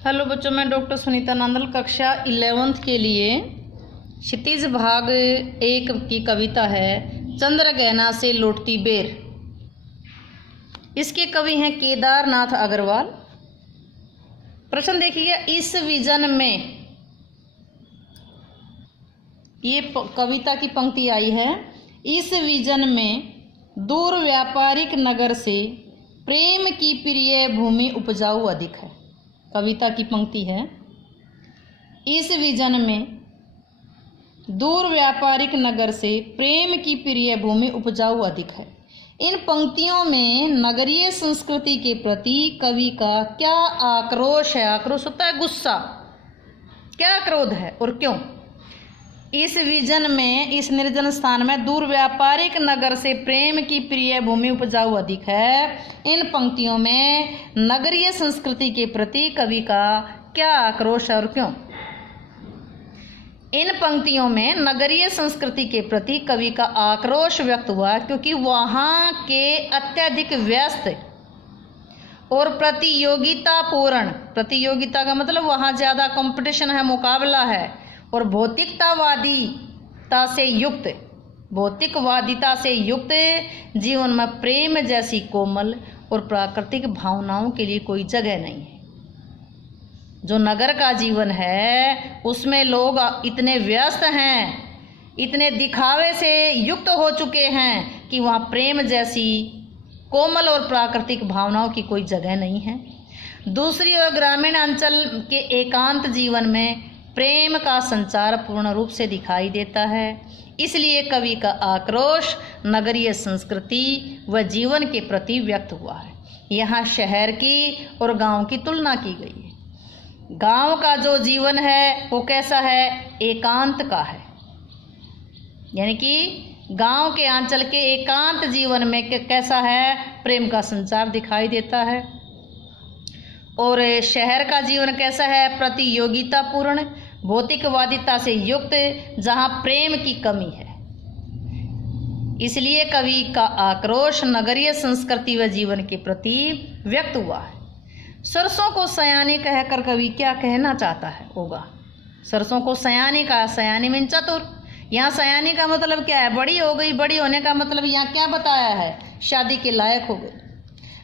Hello बच्चों, मैं doctor Sunita Nandal कक्षा 11th के लिए क्षितिज भाग 1 की कविता है चंद्रगहना से लौटती बेर। इसके कवि हैं केदारनाथ अग्रवाल। प्रश्न देखिए, इस विजन में, ये कविता की पंक्ति आई है, इस विजन में दूर व्यापारिक नगर से प्रेम की प्रिय भूमि उपजाऊ अधिक है। कविता की पंक्ति है, इस विजन में दूर व्यापारिक नगर से प्रेम की प्रिय भूमि उपजाऊ अधिक है। इन पंक्तियों में नगरीय संस्कृति के प्रति कवि का क्या आक्रोश है? आक्रोश होता है गुस्सा, क्या क्रोध है और क्यों? इस विजन में, इस निर्जन स्थान में दूर व्यापारिक नगर से प्रेम की प्रिय भूमि उपजाऊ अधिक है। इन पंक्तियों में नगरीय संस्कृति के प्रति कवि का क्या आक्रोश है और क्यों? इन पंक्तियों में नगरीय संस्कृति के प्रति कवि का आक्रोश व्यक्त हुआ क्योंकि वहाँ के अत्यधिक व्यस्त और प्रतियोगितापूर्ण, प्रतियोगिता का मतलब वहाँ ज़्यादा कंपटीशन है, मुकाबला है, और भौतिकतावादिता से युक्त, भौतिकवादिता से युक्त जीवन में प्रेम जैसी कोमल और प्राकृतिक भावनाओं के लिए कोई जगह नहीं है। जो नगर का जीवन है उसमें लोग इतने व्यस्त हैं, इतने दिखावे से युक्त हो चुके हैं कि वहाँ प्रेम जैसी कोमल और प्राकृतिक भावनाओं की कोई जगह नहीं है। दूसरी ओर ग्रामीण अंचल के एकांत जीवन में प्रेम का संचार पूर्ण रूप से दिखाई देता है। इसलिए कवि का आक्रोश नगरीय संस्कृति व जीवन के प्रति व्यक्त हुआ है। यहाँ शहर की और गांव की तुलना की गई है। गांव का जो जीवन है वो कैसा है? एकांत का है, यानी कि गांव के अंचल के एकांत जीवन में कैसा है? प्रेम का संचार दिखाई देता है। और शहर का जीवन कैसा है? प्रतियोगितापूर्ण, भौतिकवादिता से युक्त, जहाँ प्रेम की कमी है। इसलिए कवि का आक्रोश नगरीय संस्कृति व जीवन के प्रति व्यक्त हुआ है। सरसों को सयानी कहकर कवि क्या कहना चाहता है होगा? सरसों को सयानी का, सयानी में चतुर। यहाँ सयानी का मतलब क्या है? बड़ी हो गई। बड़ी होने का मतलब यहाँ क्या बताया है? शादी के लायक हो गई।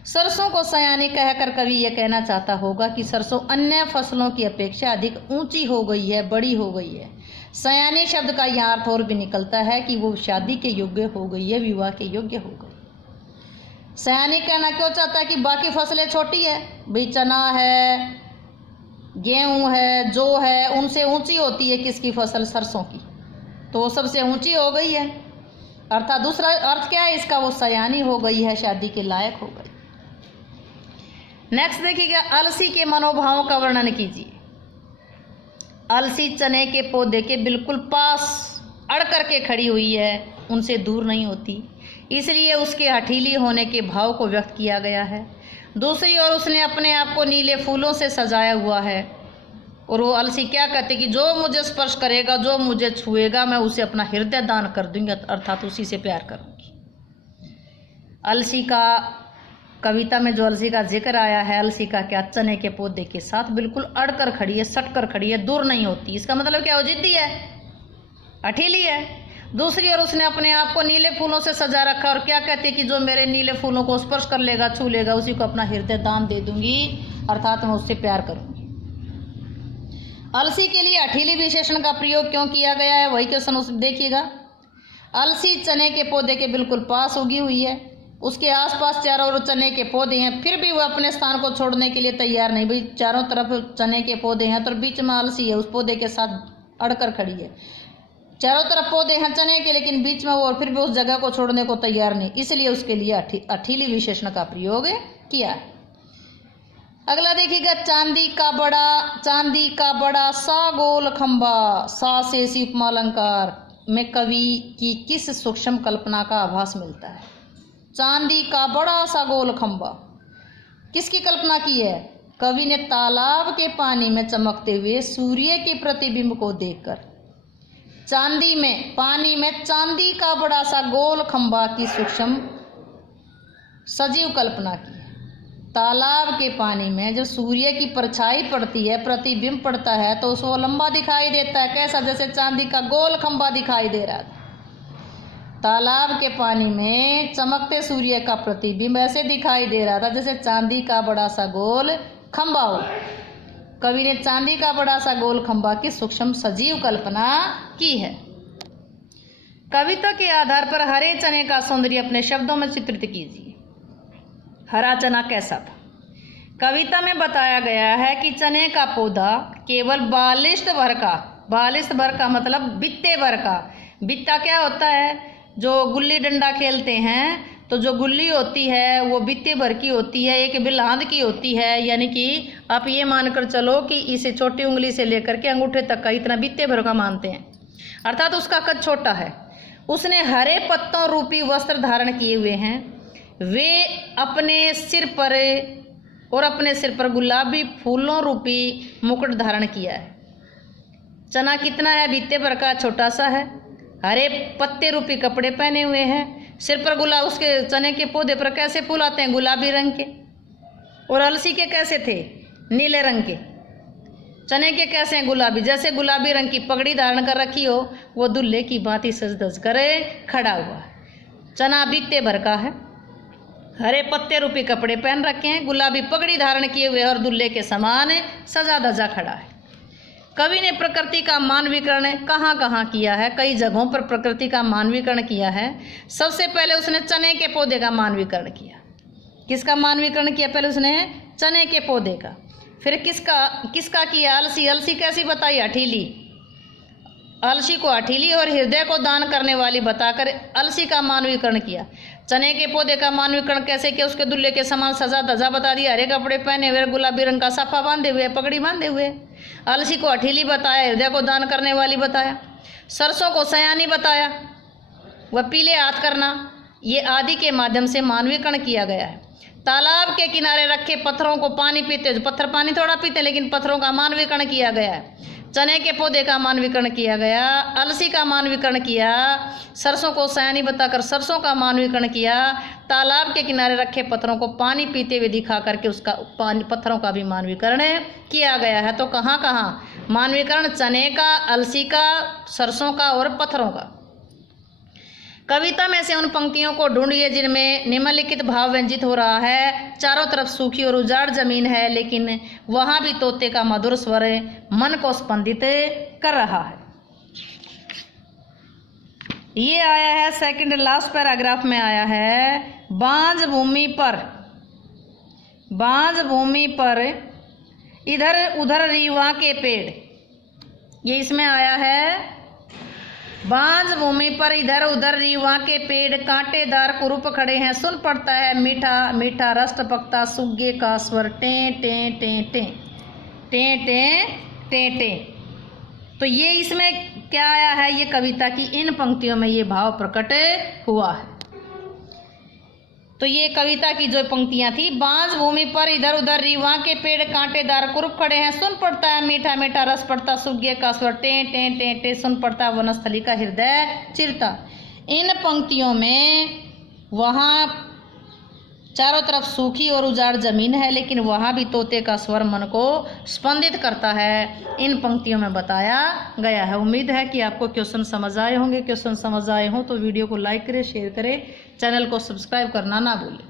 सरसों को सयानी कहकर कवि यह कहना चाहता होगा कि सरसों अन्य फसलों की अपेक्षा अधिक ऊंची हो गई है, बड़ी हो गई है। सयानी शब्द का यह अर्थ और भी निकलता है कि वो शादी के योग्य हो गई है, विवाह के योग्य हो गई। सयानी कहना क्यों चाहता है कि बाकी फसलें छोटी है, भाई चना है, गेहूँ है, जौ है, उनसे ऊंची होती है किसकी फसल? सरसों की। तो वो सबसे ऊंची हो गई है, अर्थात दूसरा अर्थ क्या है इसका? वो सयानी हो गई है, शादी के लायक हो गई। नेक्स्ट देखिएगा, अलसी के मनोभावों का वर्णन कीजिए। अलसी चने के पौधे के बिल्कुल पास अड़ करके खड़ी हुई है, उनसे दूर नहीं होती, इसलिए उसके हठीली होने के भाव को व्यक्त किया गया है। दूसरी ओर उसने अपने आप को नीले फूलों से सजाया हुआ है, और वो अलसी क्या कहते कि जो मुझे स्पर्श करेगा, जो मुझे छुएगा, मैं उसे अपना हृदय दान कर दूंगी, अर्थात उसी से प्यार करूंगी। अलसी का कविता में जो अलसी का जिक्र आया है, अलसी का क्या? चने के पौधे के साथ बिल्कुल अड़कर खड़ी है, सट कर खड़ी है, दूर नहीं होती। इसका मतलब क्या? वो जिद्दी है, अठीली है। दूसरी ओर उसने अपने आप को नीले फूलों से सजा रखा, और क्या कहती है कि जो मेरे नीले फूलों को स्पर्श कर लेगा, छू लेगा, उसी को अपना हृदय दान दे दूंगी, अर्थात मैं उससे प्यार करूंगी। अलसी के लिए अठीली विशेषण का प्रयोग क्यों किया गया है? वही क्वेश्चन उस देखिएगा। अलसी चने के पौधे के बिल्कुल पास उगी हुई है, उसके आसपास चारों ओर चने के पौधे हैं, फिर भी वो अपने स्थान को छोड़ने के लिए तैयार नहीं। भाई चारों तरफ चने के पौधे हैं तो बीच में अलसी है, उस पौधे के साथ अड़कर खड़ी है। चारों तरफ पौधे हैं चने के, लेकिन बीच में वो, और फिर भी उस जगह को छोड़ने को तैयार नहीं, इसलिए उसके लिए अठीली विशेषण का प्रयोग किया है। अगला देखिएगा, चांदी का बड़ा सा गोल खंभा, सा से सी उपमा अलंकार में कवि की किस सूक्ष्म कल्पना का आभास मिलता है? चांदी का बड़ा सा गोल खंभा, किसकी कल्पना की है? कवि ने तालाब के पानी में चमकते हुए सूर्य के प्रतिबिंब को देखकर चांदी में, पानी में चांदी का बड़ा सा गोल खंभा की सूक्ष्म सजीव कल्पना की है। तालाब के पानी में जब सूर्य की परछाई पड़ती है, प्रतिबिंब पड़ता है, तो उसको लंबा दिखाई देता है। कैसा? जैसे चांदी का गोल खंभा दिखाई दे रहा था। तालाब के पानी में चमकते सूर्य का प्रतिबिंब ऐसे दिखाई दे रहा था जैसे चांदी का बड़ा सा गोल खंभा हो। कवि ने चांदी का बड़ा सा गोल खंभा की सूक्ष्म सजीव कल्पना की है। कविता के आधार पर हरे चने का सौंदर्य अपने शब्दों में चित्रित कीजिए। हरा चना कैसा था? कविता में बताया गया है कि चने का पौधा केवल बालिश्त भर का, बालिश्त भर का मतलब बित्ते भर का। बित्ता क्या होता है? जो गुल्ली डंडा खेलते हैं तो जो गुल्ली होती है वो बित्ते भर की होती है, एक बिल्हांद की होती है। यानी कि आप ये मानकर चलो कि इसे छोटी उंगली से लेकर के अंगूठे तक का इतना बित्ते भर का मानते हैं, अर्थात उसका कद छोटा है। उसने हरे पत्तों रूपी वस्त्र धारण किए हुए हैं। वे अपने सिर पर और अपने सिर पर गुलाबी फूलों रूपी मुकुट धारण किया है। चना कितना है? बित्ते भर का, छोटा सा है। हरे पत्ते रूपी कपड़े पहने हुए हैं। सिर पर गुलाब, उसके चने के पौधे पर कैसे फूल आते हैं? गुलाबी रंग के। और अलसी के कैसे थे? नीले रंग के। चने के कैसे हैं? गुलाबी। जैसे गुलाबी रंग की पगड़ी धारण कर रखी हो, वो दुल्हे की भांति सज धज करे खड़ा हुआ है। चना बित्ते भर का है, हरे पत्ते रूपी कपड़े पहन रखे हैं, गुलाबी पगड़ी धारण किए हुए और दुल्हे के समान सजा धजा खड़ा है। कवि ने प्रकृति का मानवीकरण कहाँ कहाँ किया है? कई जगहों पर प्रकृति का मानवीकरण किया है। सबसे पहले उसने चने के पौधे का मानवीकरण किया। किसका मानवीकरण किया? पहले उसने चने के पौधे का। फिर किसका किया? अलसी। अलसी कैसी बताई? हठीली। अलसी को हठीली और हृदय को दान करने वाली बताकर अलसी का मानवीकरण किया। चने के पौधे का मानवीकरण कैसे किया? उसके दुल्हे के समान सजा धजा बता दिया, हरे कपड़े पहने हुए, गुलाबी रंग का साफा बांधे हुए, पगड़ी बांधे हुए। अलसी को हठीली बताया, हृदय को दान करने वाली बताया। सरसों को सयानी बताया, वह पीले हाथ करना। ये आदि के माध्यम से मानवीकरण किया गया है। तालाब के किनारे रखे पत्थरों को पानी पीते, जो पत्थर पानी थोड़ा पीते, लेकिन पत्थरों का मानवीकरण किया गया है। चने के पौधे का मानवीकरण किया गया, अलसी का मानवीकरण किया, सरसों को सयानी बताकर सरसों का मानवीकरण किया, तालाब के किनारे रखे पत्थरों को पानी पीते हुए दिखा करके उसका पत्थरों का भी मानवीकरण किया गया है। तो कहाँ कहाँ मानवीकरण? चने का, अलसी का, सरसों का और पत्थरों का। कविता में से उन पंक्तियों को ढूंढिए जिनमें निम्नलिखित भाव व्यंजित हो रहा है। चारों तरफ सूखी और उजाड़ जमीन है, लेकिन वहां भी तोते का मधुर स्वर मन को स्पंदित कर रहा है। ये आया है सेकंड लास्ट पैराग्राफ में आया है, बांझ भूमि पर इधर उधर रीवा के पेड़। ये इसमें आया है, बांझ भूमि पर इधर उधर रीवा के पेड़ कांटेदार कुरूप खड़े हैं। सुन पड़ता है मीठा मीठा रस टपकता सुग्गे का स्वर, टें टें टें टें टें टें टें टें। तो ये इसमें क्या आया है? ये कविता की इन पंक्तियों में ये भाव प्रकट हुआ है। तो ये कविता की जो पंक्तियां थी, बांझ भूमि पर इधर उधर रीवा के पेड़ कांटेदार कुरूप खड़े हैं। सुन पड़ता है मीठा मीठा रस पड़ता सुग्गे का स्वर, टें टें टें टें। सुन पड़ता वनस्थली का हृदय चिरता। इन पंक्तियों में वहाँ चारों तरफ सूखी और उजाड़ जमीन है, लेकिन वहाँ भी तोते का स्वर मन को स्पंदित करता है। इन पंक्तियों में बताया गया है। उम्मीद है कि आपको क्वेश्चन समझ आए होंगे। क्वेश्चन समझ आए हों तो वीडियो को लाइक करें, शेयर करें, चैनल को सब्सक्राइब करना ना भूलें।